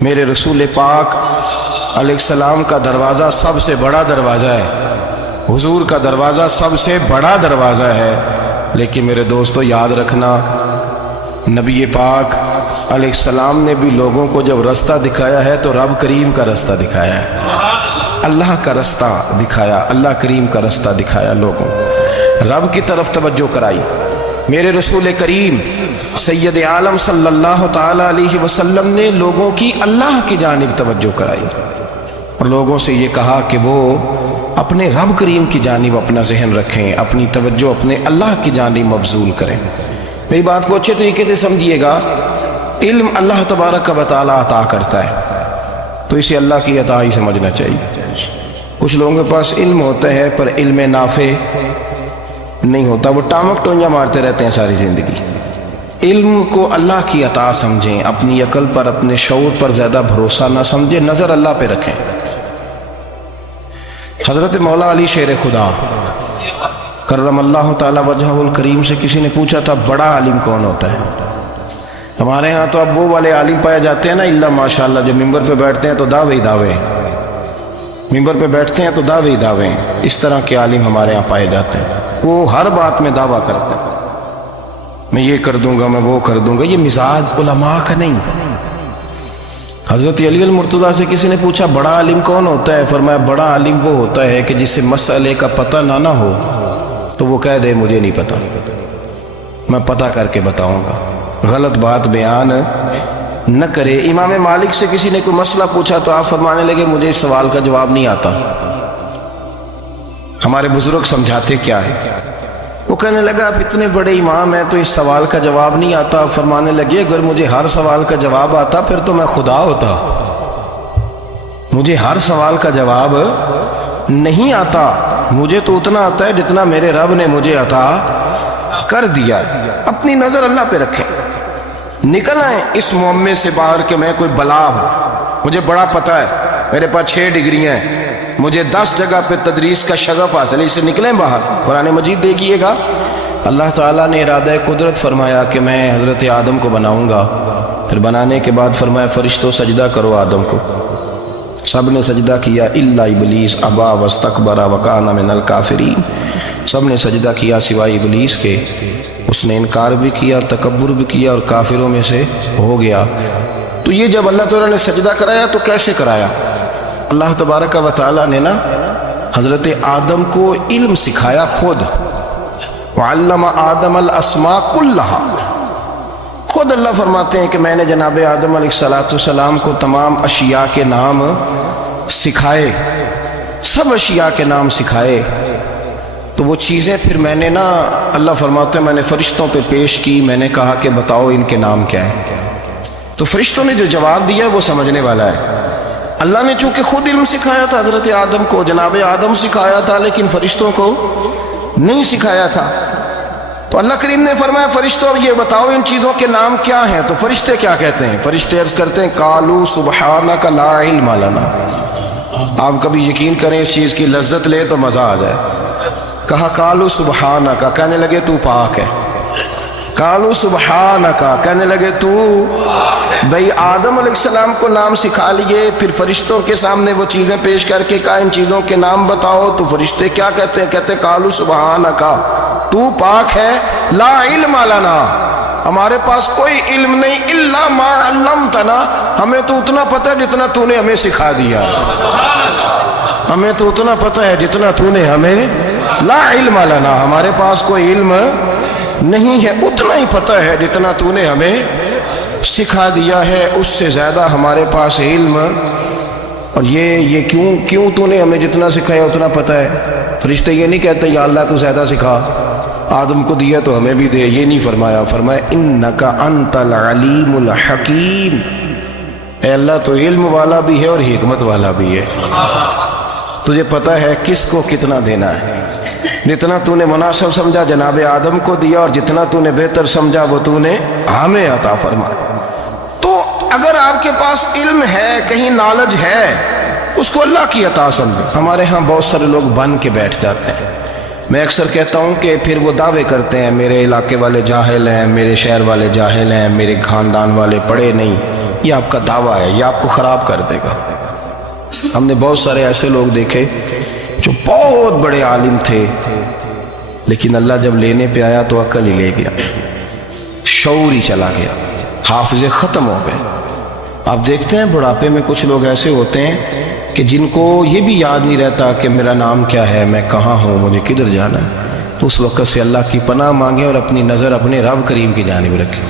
میرے رسول پاک علیہ السلام کا دروازہ سب سے بڑا دروازہ ہے، حضور کا دروازہ سب سے بڑا دروازہ ہے، لیکن میرے دوستو یاد رکھنا نبی پاک علیہ السلام نے بھی لوگوں کو جب رستہ دکھایا ہے تو رب کریم کا رستہ دکھایا ہے، اللہ کا رستہ دکھایا، اللہ کریم کا رستہ دکھایا، لوگوں رب کی طرف توجہ کرائی۔ میرے رسول کریم سید عالم صلی اللہ تعالی علیہ وسلم نے لوگوں کی اللہ کی جانب توجہ کرائی اور لوگوں سے یہ کہا کہ وہ اپنے رب کریم کی جانب اپنا ذہن رکھیں، اپنی توجہ اپنے اللہ کی جانب مبذول کریں۔ میری بات کو اچھے طریقے سے سمجھیے گا، علم اللہ تبارک و تعالی عطا کرتا ہے تو اسے اللہ کی عطا ہی سمجھنا چاہیے۔ کچھ لوگوں کے پاس علم ہوتا ہے پر علم نافع نہیں ہوتا، وہ ٹامک ٹونجا مارتے رہتے ہیں ساری زندگی۔ علم کو اللہ کی عطا سمجھیں، اپنی عقل پر اپنے شعور پر زیادہ بھروسہ نہ سمجھیں، نظر اللہ پہ رکھیں۔ حضرت مولا علی شیر خدا کرم اللہ تعالی وجہہ الکریم سے کسی نے پوچھا تھا بڑا عالم کون ہوتا ہے؟ ہمارے ہاں تو اب وہ والے عالم پائے جاتے ہیں نا اللہ ماشاءاللہ، جو ممبر پہ بیٹھتے ہیں تو دعوے ہی دعوے، ممبر پہ بیٹھتے ہیں تو دعوے ہی دعوے، اس طرح کے عالم ہمارے ہاں پائے جاتے ہیں۔ وہ ہر بات میں دعویٰ کرتے ہیں، میں یہ کر دوں گا، میں وہ کر دوں گا۔ یہ مزاج علماء کا نہیں۔ حضرت علی المرتضیٰ سے کسی نے پوچھا بڑا عالم کون ہوتا ہے؟ فرمایا بڑا عالم وہ ہوتا ہے کہ جسے مسئلے کا پتہ نہ ہو تو وہ کہہ دے مجھے نہیں پتہ، میں پتہ کر کے بتاؤں گا، غلط بات بیان نہ کرے۔ امام مالک سے کسی نے کوئی مسئلہ پوچھا تو آپ فرمانے لگے مجھے اس سوال کا جواب نہیں آتا۔ ہمارے بزرگ سمجھاتے کیا ہے؟ وہ کہنے لگا آپ اتنے بڑے امام ہیں تو اس سوال کا جواب نہیں آتا۔ فرمانے لگے اگر مجھے ہر سوال کا جواب آتا پھر تو میں خدا ہوتا، مجھے ہر سوال کا جواب نہیں آتا، مجھے تو اتنا آتا ہے جتنا میرے رب نے مجھے عطا کر دیا۔ اپنی نظر اللہ پہ رکھیں، نکل آئیں اس معمے سے باہر کہ میں کوئی بلا ہوں، مجھے بڑا پتہ ہے، میرے پاس 6 ڈگریاں ہیں، مجھے 10 جگہ پہ تدریس کا شغف حاصل ہے، اس سے نکلیں باہر۔ قرآن مجید دیکھیے گا، اللہ تعالیٰ نے ارادہ قدرت فرمایا کہ میں حضرت آدم کو بناؤں گا، پھر بنانے کے بعد فرمایا فرشتوں سجدہ کرو آدم کو، سب نے سجدہ کیا الا ابلیس ابا واستکبر وکان من الکافرین، سب نے سجدہ کیا سوائے ابلیس کے، اس نے انکار بھی کیا، تکبر بھی کیا اور کافروں میں سے ہو گیا۔ تو یہ جب اللہ تعالیٰ نے سجدہ کرایا تو کیسے کرایا؟ اللہ تبارک و تعالیٰ نے نا حضرت آدم کو علم سکھایا خود، وعلم آدم الاسماء کلہا، خود اللہ فرماتے ہیں کہ میں نے جناب آدم علیہ السلام کو تمام اشیاء کے نام سکھائے، سب اشیاء کے نام سکھائے۔ تو وہ چیزیں پھر میں نے نا، اللہ فرماتے ہیں میں نے فرشتوں پہ پیش کی، میں نے کہا کہ بتاؤ ان کے نام کیا ہے، تو فرشتوں نے جو جواب دیا وہ سمجھنے والا ہے۔ اللہ نے چونکہ خود علم سکھایا تھا حضرت آدم کو، جناب آدم سکھایا تھا، لیکن فرشتوں کو نہیں سکھایا تھا۔ تو اللہ کریم نے فرمایا فرشتوں اب یہ بتاؤ ان چیزوں کے نام کیا ہیں؟ تو فرشتے کیا کہتے ہیں؟ فرشتے عرض کرتے ہیں قالوا سبحانک لا علم لنا۔ آپ کبھی یقین کریں اس چیز کی لذت لے تو مزہ آ جائے۔ کہا قالوا سبحانک، کہنے لگے تو پاک ہے، قالوا سبحانک، کہنے لگے تو بھئی آدم علیہ السلام کو نام سکھا لیے، پھر فرشتوں کے سامنے وہ چیزیں پیش کر کے کہا ان چیزوں کے نام بتاؤ، تو فرشتے کیا کہتے ہیں؟ کہتے ہیں قالوا سبحانک، تو پاک ہے، لا علم لنا، ہمارے پاس کوئی علم نہیں، الا ما علمتنا، ہمیں تو اتنا پتہ ہے جتنا تو نے ہمیں سکھا دیا، ہمیں تو اتنا پتہ ہے جتنا تو نے ہمیں، لا علم لنا، ہمارے پاس کوئی علم نہیں ہے، اتنا ہی پتہ ہے جتنا تو نے ہمیں سکھا دیا ہے، اس سے زیادہ ہمارے پاس علم۔ اور یہ کیوں تو نے ہمیں جتنا سکھایا اتنا پتہ ہے؟ فرشتے یہ نہیں کہتے یا اللہ تو زیادہ سکھا، آدم کو دیا تو ہمیں بھی دے، یہ نہیں فرمایا، فرمایا انک انت العلیم الحکیم، اے اللہ تو علم والا بھی ہے اور حکمت والا بھی ہے، تجھے پتہ ہے کس کو کتنا دینا ہے، جتنا تو نے مناسب سمجھا جناب آدم کو دیا، اور جتنا تو نے بہتر سمجھا وہ تو نے ہمیں عطا فرمایا۔ تو اگر آپ کے پاس علم ہے، کہیں نالج ہے، اس کو اللہ کی عطا سمجھے۔ ہمارے ہاں بہت سارے لوگ بن کے بیٹھ جاتے ہیں، میں اکثر کہتا ہوں کہ پھر وہ دعوے کرتے ہیں میرے علاقے والے جاہل ہیں، میرے شہر والے جاہل ہیں، میرے خاندان والے پڑھے نہیں، یہ آپ کا دعویٰ ہے، یہ آپ کو خراب کر دے گا۔ ہم نے بہت سارے ایسے لوگ دیکھے جو بہت بڑے عالم تھے، لیکن اللہ جب لینے پہ آیا تو عقل ہی لے گیا، شعور ہی چلا گیا، حافظے ختم ہو گئے۔ آپ دیکھتے ہیں بڑھاپے میں کچھ لوگ ایسے ہوتے ہیں کہ جن کو یہ بھی یاد نہیں رہتا کہ میرا نام کیا ہے، میں کہاں ہوں، مجھے کدھر جانا ہے۔ تو اس وقت سے اللہ کی پناہ مانگیں اور اپنی نظر اپنے رب کریم کی جانب رکھیں،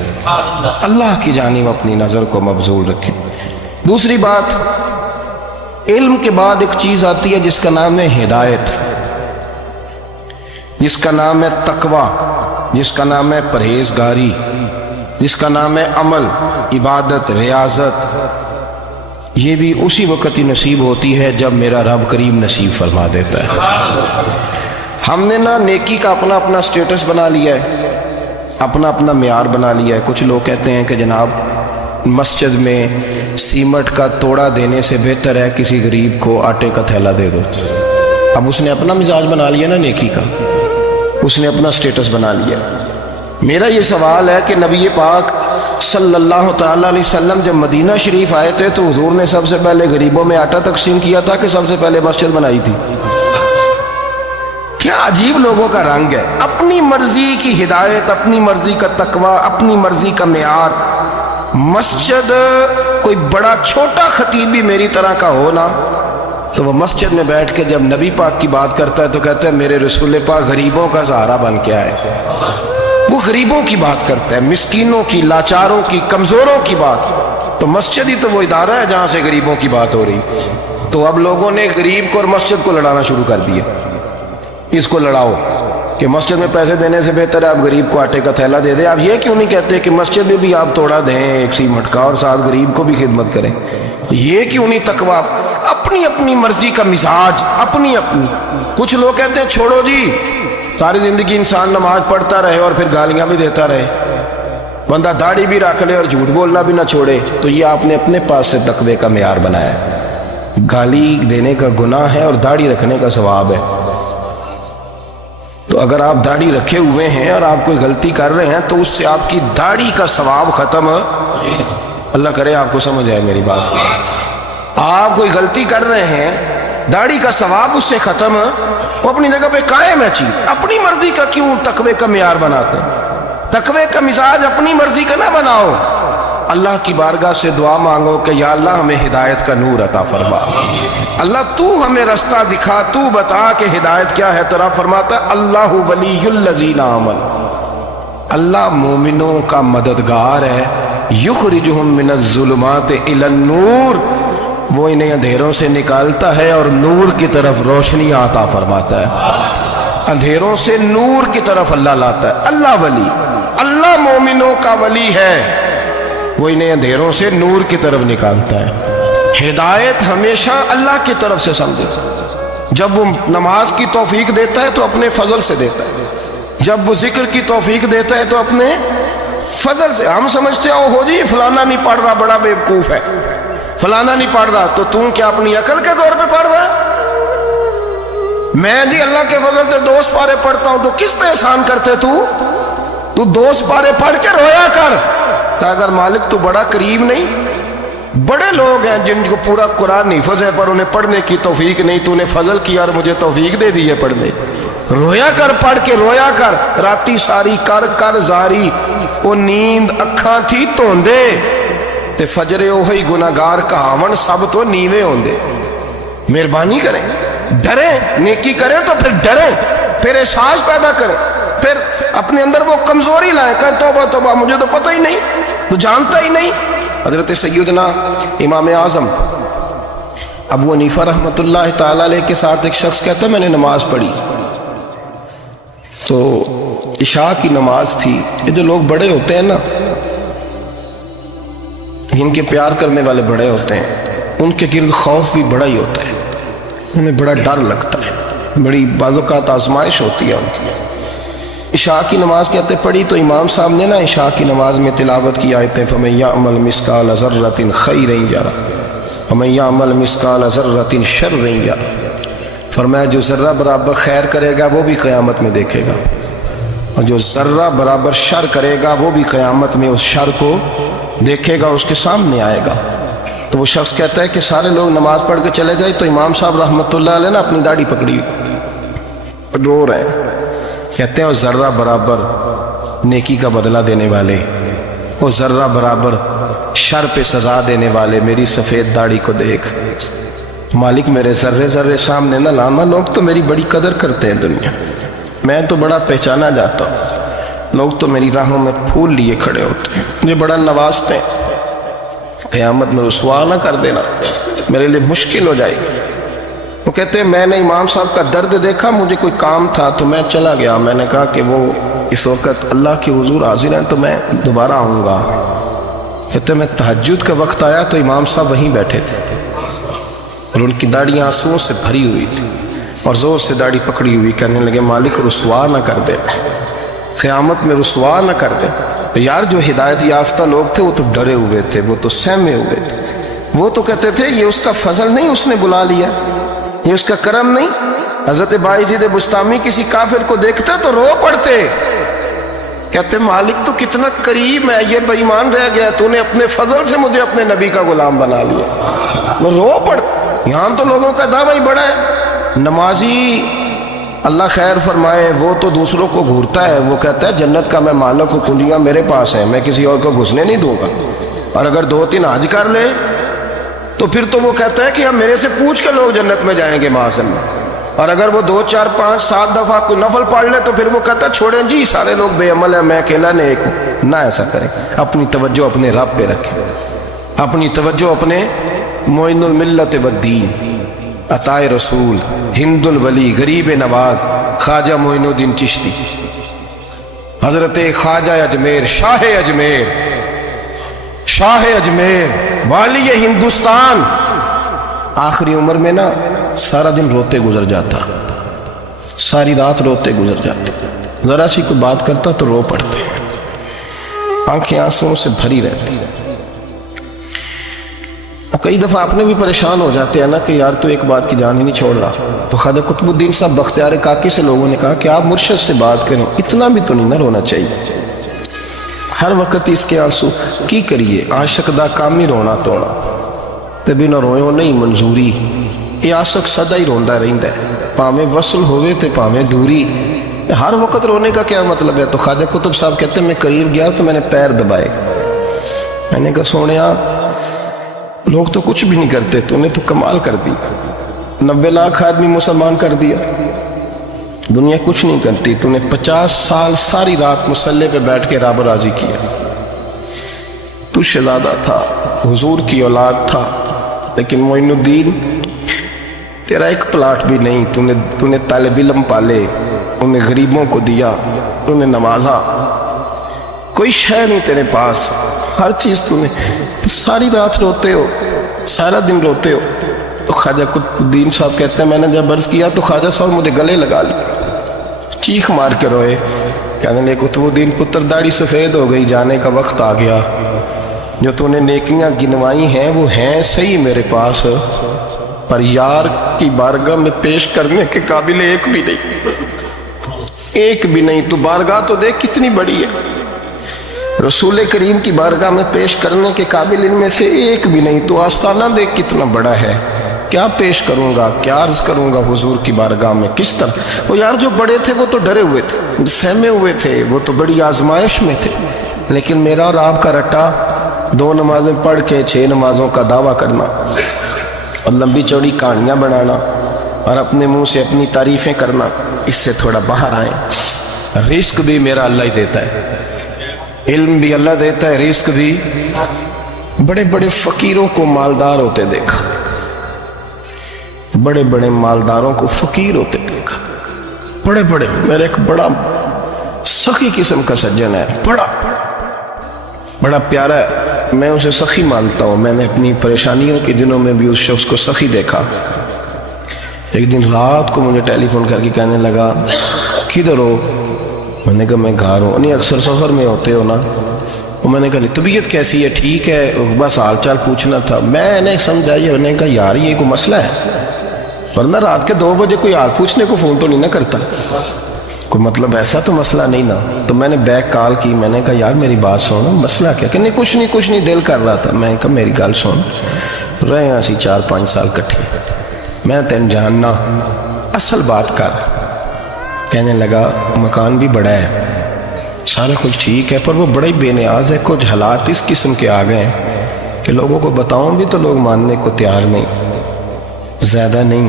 اللہ کی جانب اپنی نظر کو مبذول رکھیں۔ دوسری بات، علم کے بعد ایک چیز آتی ہے جس کا نام ہے ہدایت، جس کا نام ہے تقوی، جس کا نام ہے پرہیزگاری، جس کا نام ہے عمل، عبادت، ریاضت۔ یہ بھی اسی وقت ہی نصیب ہوتی ہے جب میرا رب کریم نصیب فرما دیتا ہے۔ ہم نے نا نیکی کا اپنا اپنا سٹیٹس بنا لیا ہے، اپنا اپنا معیار بنا لیا ہے۔ کچھ لوگ کہتے ہیں کہ جناب مسجد میں سیمٹ کا توڑا دینے سے بہتر ہے کسی غریب کو آٹے کا تھیلا دے دو۔ اب اس نے اپنا مزاج بنا لیا نا نیکی کا، اس نے اپنا سٹیٹس بنا لیا۔ میرا یہ سوال ہے کہ نبی پاک صلی اللہ تعالیٰ علیہ وسلم جب مدینہ شریف آئے تھے تو حضور نے سب سے پہلے غریبوں میں آٹا تقسیم کیا تھا کہ سب سے پہلے مسجد بنائی تھی؟ کیا عجیب لوگوں کا رنگ ہے، اپنی مرضی کی ہدایت، اپنی مرضی کا تقوی، اپنی مرضی کا معیار۔ مسجد کوئی بڑا چھوٹا خطیب بھی میری طرح کا ہو نا تو وہ مسجد میں بیٹھ کے جب نبی پاک کی بات کرتا ہے تو کہتا ہے میرے رسول پاک غریبوں کا سہارا بن کے آئے۔ وہ غریبوں کی بات کرتا ہے، مسکینوں کی، لاچاروں کی، کمزوروں کی بات۔ تو مسجد ہی تو وہ ادارہ ہے جہاں سے غریبوں کی بات ہو رہی۔ تو اب لوگوں نے غریب کو اور مسجد کو لڑانا شروع کر دیا، اس کو لڑاؤ کہ مسجد میں پیسے دینے سے بہتر ہے آپ غریب کو آٹے کا تھیلا دے دیں۔ آپ یہ کیوں نہیں کہتے کہ مسجد میں بھی آپ توڑا دیں ایک سیمٹ کا اور ساتھ غریب کو بھی خدمت کریں؟ یہ کیوں نہیں تقویٰ؟ اپنی اپنی مرضی کا مزاج، اپنی اپنی۔ کچھ لوگ کہتے ہیں چھوڑو جی، ساری زندگی انسان نماز پڑھتا رہے اور پھر گالیاں بھی دیتا رہے، بندہ داڑھی بھی رکھ لے اور جھوٹ بولنا بھی نہ چھوڑے۔ تو یہ آپ نے اپنے پاس سے تقوی کا معیار بنایا ہے۔ گالی دینے کا گناہ ہے اور داڑھی رکھنے کا ثواب ہے۔ تو اگر آپ داڑھی رکھے ہوئے ہیں اور آپ کوئی غلطی کر رہے ہیں تو اس سے آپ کی داڑھی کا ثواب ختم، اللہ کرے آپ کو سمجھ آئے میری بات۔ آپ کوئی غلطی کر رہے ہیں، داڑھی کا ثواب اس سے ختم، وہ اپنی جگہ پہ قائم ہے چیز۔ اپنی مرضی کا کیوں تقوی کا معیار بناتے ہیں؟ تقوی کا مزاج اپنی مرضی کا نہ بناؤ۔ اللہ کی بارگاہ سے دعا مانگو کہ یا اللہ ہمیں ہدایت کا نور عطا فرما، اللہ تو ہمیں رستہ دکھا، تو بتا کہ ہدایت کیا ہے۔ ترا فرماتا ہے اللہ ولی الذین آمنوا، اللہ مومنوں کا مددگار ہے، یخرجہم من الظلمات الی النور، وہ انہیں اندھیروں سے نکالتا ہے اور نور کی طرف روشنی عطا فرماتا ہے۔ اندھیروں سے نور کی طرف اللہ لاتا ہے۔ اللہ ولی، اللہ مومنوں کا ولی ہے، وہ انہیں اندھیروں سے نور کی طرف نکالتا ہے۔ ہدایت ہمیشہ اللہ کی طرف سے سمجھے۔ جب وہ نماز کی توفیق دیتا ہے تو اپنے فضل سے دیتا ہے، جب وہ ذکر کی توفیق دیتا ہے تو اپنے فضل سے۔ ہم سمجھتے ہو جی فلانا نہیں پڑھ رہا بڑا بیوقوف ہے، فلانا نہیں پڑھ رہا، تو تم کیا اپنی عقل کے طور پہ پڑھ رہا ہے؟ میں جی اللہ کے فضل سے 2 پارے پڑھتا ہوں، تو کس پہ احسان کرتے تو 2 پارے پڑھ کے رویا کر، کہ اگر مالک تو بڑا قریب نہیں۔ بڑے لوگ ہیں جن کو پورا قرآن حفظ ہے پر انہیں پڑھنے کی توفیق نہیں، تو نے فضل کیا اور مجھے توفیق دے دی ہے پڑھنے۔ رویا کر، پڑھ کے رویا کر، راتی ساری کر کر زاری، وہ نیند اکھاں تھی توندے تے فجرے اوہی گناہگار کہاون سب تو نیوے ہوندے۔ مہربانی کریں، ڈریں، نیکی کریں تو پھر ڈریں، پھر احساس پیدا کریں، پھر اپنے اندر وہ کمزوری لائیں کہ توبہ توبہ مجھے تو پتہ ہی نہیں، تو جانتا ہی نہیں۔ حضرت سیدنا امام اعظم ابو حنیفہ رحمۃ اللہ تعالی علیہ کے ساتھ ایک شخص کہتا ہے میں نے نماز پڑھی، تو عشاء کی نماز تھی۔ یہ جو لوگ بڑے ہوتے ہیں نا، جن کے پیار کرنے والے بڑے ہوتے ہیں، ان کے گرد خوف بھی بڑا ہی ہوتا ہے، انہیں بڑا ڈر لگتا ہے، بڑی بعض اوقات آزمائش ہوتی ہے ان کی۔ عشاء کی نماز کہتے پڑھی تو امام صاحب نے نا عشاء کی نماز میں تلاوت کی آیتیں فَمَن يَعْمَلْ مِثْقَالَ ذَرَّةٍ خَيْرًا يَرَهُ وَمَن يَعْمَلْ مِثْقَالَ ذَرَّةٍ شَرًّا يَرَهُ، فرمایا جو ذرہ برابر خیر کرے گا وہ بھی قیامت میں دیکھے گا، اور جو ذرہ برابر شر کرے گا وہ بھی قیامت میں اس شر کو دیکھے گا اس کے سامنے آئے گا۔ تو وہ شخص کہتا ہے کہ سارے لوگ نماز پڑھ کے چلے گئے تو امام صاحب رحمۃ اللہ علیہ نے اپنی داڑھی پکڑی رو رہے ہیں، کہتے ہیں وہ ذرہ برابر نیکی کا بدلہ دینے والے، وہ ذرہ برابر شر پہ سزا دینے والے میری سفید داڑھی کو دیکھ، مالک میرے ذرے ذرے سامنے نہ لانا، لوگ تو میری بڑی قدر کرتے ہیں دنیا، میں تو بڑا پہچانا جاتا ہوں، لوگ تو میری راہوں میں پھول لیے کھڑے ہوتے ہیں، مجھے بڑا نوازتے ہیں، قیامت میں رسوا نہ کر دینا، میرے لیے مشکل ہو جائے گی۔ وہ کہتے ہیں میں نے امام صاحب کا درد دیکھا، مجھے کوئی کام تھا تو میں چلا گیا، میں نے کہا کہ وہ اس وقت اللہ کی حضور حاضر ہیں تو میں دوبارہ آؤں گا۔ کہتے ہیں میں تہجد کا وقت آیا تو امام صاحب وہیں بیٹھے تھے اور ان کی داڑھی آنسوؤں سے بھری ہوئی تھی اور زور سے داڑھی پکڑی ہوئی، کہنے لگے مالک رسوا نہ کر دے، قیامت میں رسوا نہ کر دے۔ یار جو ہدایت یافتہ لوگ تھے وہ تو ڈرے ہوئے تھے، وہ تو سہمے ہوئے تھے، وہ تو کہتے تھے یہ اس کا فضل نہیں، اس نے بلا لیا، یہ اس کا کرم نہیں۔ حضرت بایزید بستامی کسی کافر کو دیکھتے تو رو پڑتے، کہتے مالک تو کتنا قریب ہے، یہ بے ایمان رہ گیا، تو نے اپنے فضل سے مجھے اپنے نبی کا غلام بنا لیا، وہ رو پڑ۔ یہاں تو لوگوں کا دعویٰ ہی بڑا ہے، نمازی اللہ خیر فرمائے وہ تو دوسروں کو گھورتا ہے، وہ کہتا ہے جنت کا میں مالک ہوں، کنجیاں میرے پاس ہیں، میں کسی اور کو گھسنے نہیں دوں گا، اور اگر 2-3 حج کر لے تو پھر تو وہ کہتا ہے کہ ہم میرے سے پوچھ کے لوگ جنت میں جائیں گے معاذ اللہ، اور اگر وہ 2 4 5 7 دفعہ کوئی نفل پڑھ لے تو پھر وہ کہتا ہے چھوڑیں جی سارے لوگ بے عمل ہیں، میں اکیلا نیک ہوں۔ نہ ایسا کریں، اپنی توجہ اپنے رب پہ رکھیں، اپنی توجہ اپنے معین الملت والدین، عطا رسول، ہند الولی، غریب نواز، خواجہ معین الدین چشتی، حضرت خواجہ اجمیر، شاہ اجمیر، شاہ اجمیر، والی ہندوستان، آخری عمر میں نا سارا دن روتے گزر جاتا، ساری رات روتے گزر جاتے، ذرا سی کوئی بات کرتا تو رو پڑتے، آنکھیں آنسوؤں سے بھری رہتی۔ کئی دفعہ اپنے بھی پریشان ہو جاتے ہیں نا کہ یار تو ایک بات کی جان ہی نہیں چھوڑ رہا، تو خواجہ قطب الدین صاحب بختیار کاکی سے لوگوں نے کہا کہ آپ مرشد سے بات کریں، اتنا بھی تو نہیں نہ رونا چاہیے، ہر وقت اس کے آنسو کی کریے، عاشق دا کام ہی رونا تونا تے بنا رویوں نہیں منظوری، یہ عاشق سدا ہی روندا رہندا ہے، پاویں وصل ہوئے تے پاویں دوری، ہر وقت رونے کا کیا مطلب ہے؟ تو خواجہ قطب صاحب کہتے ہیں میں قریب گیا تو میں نے پیر دبائے، میں نے کہا سونیا لوگ تو کچھ بھی نہیں کرتے، تو نے تو کمال کر دی، 90 لاکھ آدمی مسلمان کر دیا، دنیا کچھ نہیں کرتی، تو نے 50 سال ساری رات مصلی پہ بیٹھ کے رب راضی کیا، تو شہزادہ تھا، حضور کی اولاد تھا، لیکن معین الدین تیرا ایک پلاٹ بھی نہیں، تو نے طالب علم پالے، انہیں غریبوں کو دیا، انہیں نوازا، کوئی شے نہیں تیرے پاس، ہر چیز تو نے، ساری رات روتے ہو، سارا دن روتے ہو۔ تو خواجہ قطب الدین صاحب کہتے ہیں میں نے جب عرض کیا تو خواجہ صاحب مجھے گلے لگا لیا، چیخ مار کے روئے، کہنے لگے قطب الدین پتر داڑھی سفید ہو گئی، جانے کا وقت آ گیا، جو تو نے نیکیاں گنوائی ہیں وہ ہیں صحیح میرے پاس، پر یار کی بارگاہ میں پیش کرنے کے قابل ایک بھی نہیں، تو بارگاہ تو دیکھ کتنی بڑی ہے، رسول کریم کی بارگاہ میں پیش کرنے کے قابل ان میں سے ایک بھی نہیں، تو آستانہ دیکھ کتنا بڑا ہے، کیا پیش کروں گا، کیا عرض کروں گا حضور کی بارگاہ میں، کس طرح؟ وہ یار جو بڑے تھے وہ تو ڈرے ہوئے تھے، سہمے ہوئے تھے، وہ تو بڑی آزمائش میں تھے، لیکن میرا اور آپ کا رٹا 2 نمازیں پڑھ کے 6 نمازوں کا دعویٰ کرنا اور لمبی چوڑی کہانیاں بنانا اور اپنے منہ سے اپنی تعریفیں کرنا، اس سے تھوڑا باہر آئیں۔ رزق بھی میرا اللہ ہی دیتا ہے، علم بھی اللہ دیتا ہے، رزق بھی۔ بڑے بڑے فقیروں کو مالدار ہوتے دیکھا، بڑے بڑے مالداروں کو فقیر ہوتے دیکھا، بڑے بڑے، میرے ایک بڑا سخی قسم کا سجن ہے، بڑا پیارا ہے، میں اسے سخی مانتا ہوں، میں نے اپنی پریشانیوں کے دنوں میں بھی اس شخص کو سخی دیکھا۔ ایک دن رات کو مجھے ٹیلی فون کر کے کہنے لگا کدھر ہو؟ میں نے کہا میں گھر ہوں۔ نہیں اکثر سفر میں ہوتے ہو نا؟ میں نے کہا طبیعت کیسی ہے؟ ٹھیک ہے، بس حال چال پوچھنا تھا۔ میں نے سمجھائی، میں نے کہا یار یہ کوئی مسئلہ ہے، ورنہ رات کے 2 بجے کوئی حال پوچھنے کو فون تو نہیں نہ کرتا، کوئی مطلب ایسا تو مسئلہ نہیں نا. تو میں نے بیک کال کی, میں نے کہا یار میری بات سن, مسئلہ کیا؟ کہ نہیں کچھ نہیں دل کر رہا تھا. میں نے کہا میری گل سن, رہے ہیں اسی 4-5 سال کٹھے, میں تین جاننا, اصل بات کر. کہنے لگا مکان بھی بڑا ہے, سارا کچھ ٹھیک ہے, پر وہ بڑا ہی بے نیاز ہے. کچھ حالات اس قسم کے آ گئے ہیں کہ لوگوں کو بتاؤں بھی تو لوگ ماننے کو تیار نہیں. زیادہ نہیں,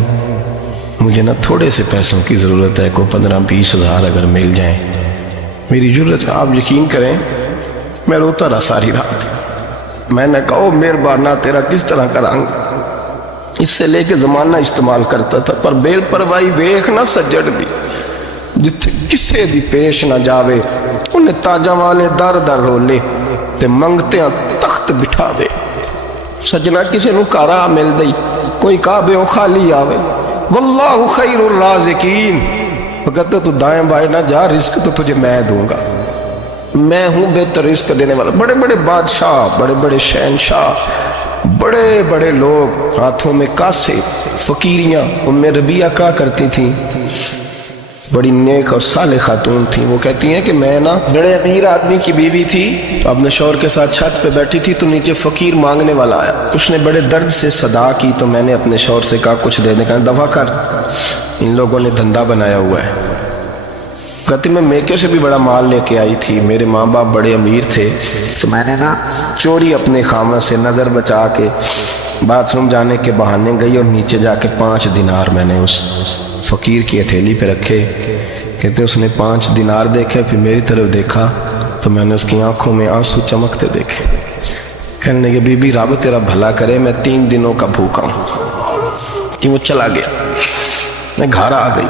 مجھے نا تھوڑے سے پیسوں کی ضرورت ہے, کوئی 15-20 ہزار اگر مل جائیں, میری ضرورت ہے. آپ یقین کریں میں روتا رہا ساری رات. میں نے کہا مہربانہ تیرا کس طرح کرانگ. اس سے لے کے زمانہ استعمال کرتا تھا, پر بیل پروائی ویخ نہ سجڑ دی, جتھے کسے دی پیش نہ جاوے انہیں تاجہ والے در در رولے تے منگتے ہیں تخت بٹھاوے. سجنا کسے نو کارا مل دئی, کوئی کعبے خالی آوے. واللہ خیر الرازقین, وہ کہتے تو دائیں بائیں نہ جا, رزق تو تجھے میں دوں گا, میں ہوں بہتر رزق دینے والا. بڑے بڑے بادشاہ, بڑے بڑے شہنشاہ, بڑے بڑے لوگ, ہاتھوں میں کاسے, فقیریاں. ام ربیہ کہا کرتی تھیں, بڑی نیک اور صالح خاتون تھیں. وہ کہتی ہیں کہ میں نا بڑے امیر آدمی کی بیوی تھی, اپنے شوہر کے ساتھ چھت پہ بیٹھی تھی, تو نیچے فقیر مانگنے والا آیا. اس نے بڑے درد سے صدا کی, تو میں نے اپنے شوہر سے کہا کچھ دے دے. کہا دفع کر, ان لوگوں نے دھندا بنایا ہوا ہے. کہتی میں میکے سے بھی بڑا مال لے کے آئی تھی, میرے ماں باپ بڑے امیر تھے, تو میں نے نا چوری اپنے خامہ سے نظر بچا کے باتھ روم جانے کے بہانے گئی, اور نیچے جا کے 5 دینار میں نے اس فقیر کی ہتھیلی پہ رکھے. کہتے اس نے 5 دینار دیکھے, پھر میری طرف دیکھا تو میں نے اس کی آنکھوں میں آنسو چمکتے دیکھے. کہنے لگے بی بی رب تیرا بھلا کرے, میں 3 دنوں کا بھوکا ہوں. کہ وہ چلا گیا. میں گھر آ گئی,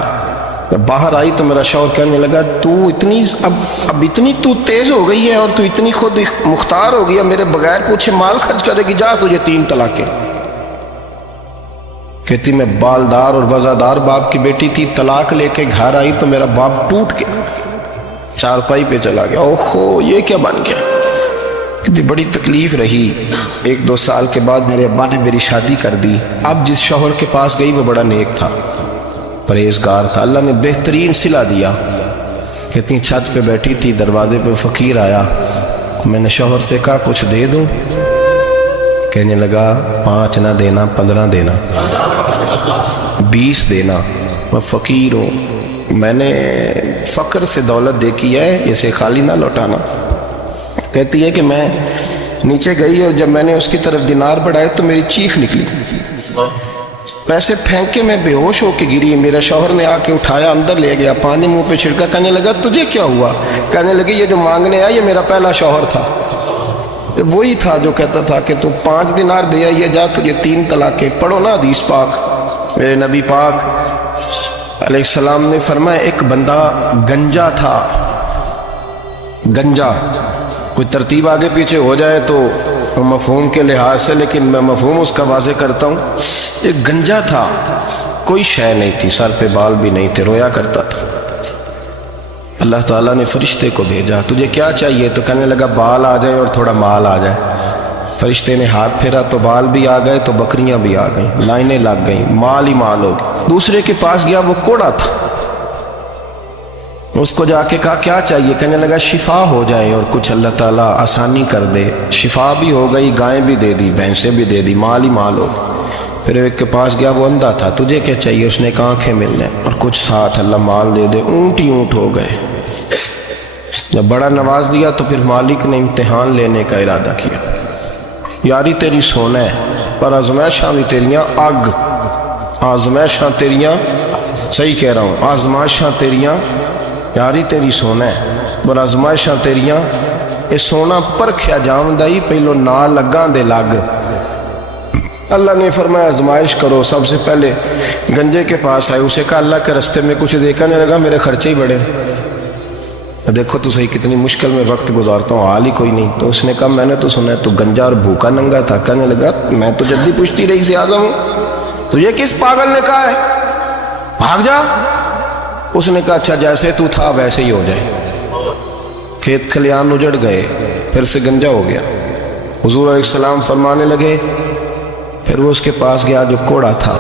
میں باہر آئی تو میرا شوہر کہنے لگا تو اتنی اب اتنی تو تیز ہو گئی ہے, اور تو اتنی خود مختار ہو گئی ہے, میرے بغیر پوچھے مال خرچ کرے گی, جا تجھے 3 طلاقیں. کہتی میں بالدار اور وزادار باپ کی بیٹی تھی, طلاق لے کے گھر آئی تو میرا باپ ٹوٹ گیا, چارپائی پہ چلا گیا. اوہو یہ کیا بن گیا. کہتی بڑی تکلیف رہی. 1-2 سال کے بعد میرے ابا نے میری شادی کر دی. اب جس شوہر کے پاس گئی وہ بڑا نیک تھا, پرہیزگار تھا, اللہ نے بہترین صلہ دیا. کہتی چھت پہ بیٹھی تھی, دروازے پہ فقیر آیا, میں نے شوہر سے کہا کچھ دے دوں. کہنے لگا 5 نہ دینا, 15 دینا, 20 دینا, میں فقیر ہوں, میں نے فقر سے دولت دیکھی ہے, اسے خالی نہ لوٹانا. کہتی ہے کہ میں نیچے گئی, اور جب میں نے اس کی طرف دینار بڑھائے تو میری چیخ نکلی, پیسے پھینک کے میں بے ہوش ہو کے گری. میرے شوہر نے آ کے اٹھایا, اندر لے گیا, پانی منہ پہ چھڑکا. کہنے لگا تجھے کیا ہوا؟ کہنے لگی یہ جو مانگنے آیا یہ میرا پہلا شوہر تھا, وہی تھا جو کہتا تھا کہ تو 5 دینار دے آئیے, جا تجھے 3 طلاقیں. پڑھو نا حدیث پاک. میرے نبی پاک علیہ السلام نے فرمایا ایک بندہ گنجا تھا. گنجا, کوئی ترتیب آگے پیچھے ہو جائے تو مفہوم کے لحاظ سے, لیکن میں مفہوم اس کا واضح کرتا ہوں. ایک گنجا تھا, کوئی شے نہیں تھی, سر پہ بال بھی نہیں تھے, رویا کرتا تھا. اللہ تعالیٰ نے فرشتے کو بھیجا, تجھے کیا چاہیے؟ تو کہنے لگا بال آ جائیں اور تھوڑا مال آ جائے. فرشتے نے ہاتھ پھیرا تو بال بھی آ گئے, تو بکریاں بھی آ گئیں, لائنیں لگ گئیں, مال ہی مال ہو گئے. دوسرے کے پاس گیا, وہ کوڑا تھا, اس کو جا کے کہا کیا چاہیے؟ کہنے لگا شفا ہو جائے اور کچھ اللہ تعالیٰ آسانی کر دے. شفا بھی ہو گئی, گائیں بھی دے دی, بھینسیں بھی دے دی, مال ہی مال ہو گئے. پھر ایک کے پاس گیا, وہ اندھا تھا, تجھے کیا چاہیے؟ اس نے کہا آنکھیں ملنے اور کچھ ساتھ, اللہ مال دے دے. اونٹ ہی اونٹ ہو گئے. جب بڑا نواز دیا تو پھر مالک نے امتحان لینے کا ارادہ کیا. یاری تیری سونا ہے, پر آزمائشاں بھی تیریاں آگ. آزمائشاں تیریاں, صحیح کہہ رہا ہوں, آزمائشاں تیریاں, یاری تیری سونا ہے پر آزمائشاں تیریاں. اے سونا پرکھیا جامدائی, پہلو نا لگاں دے لگ. اللہ نے فرمایا آزمائش کرو. سب سے پہلے گنجے کے پاس آئے, اسے کہا اللہ کے رستے میں کچھ دیکھا نہیں لگا, میرے خرچے ہی بڑے, دیکھو تو صحیح کتنی مشکل میں وقت گزارتا ہوں, حال ہی کوئی نہیں. تو اس نے کہا میں نے تو سنا ہے تو گنجا اور بھوکا ننگا تھا. کہنے لگا میں تو جدی پوچھتی رہی سے اعظم ہوں, تجھے کس پاگل نے کہا ہے بھاگ جا؟ اس نے کہا اچھا جیسے تو تھا ویسے ہی ہو جائے. کھیت کھلیان اجڑ گئے, پھر سے گنجا ہو گیا. حضور علیہ السلام فرمانے لگے, پھر وہ اس کے پاس گیا جو کوڑا تھا.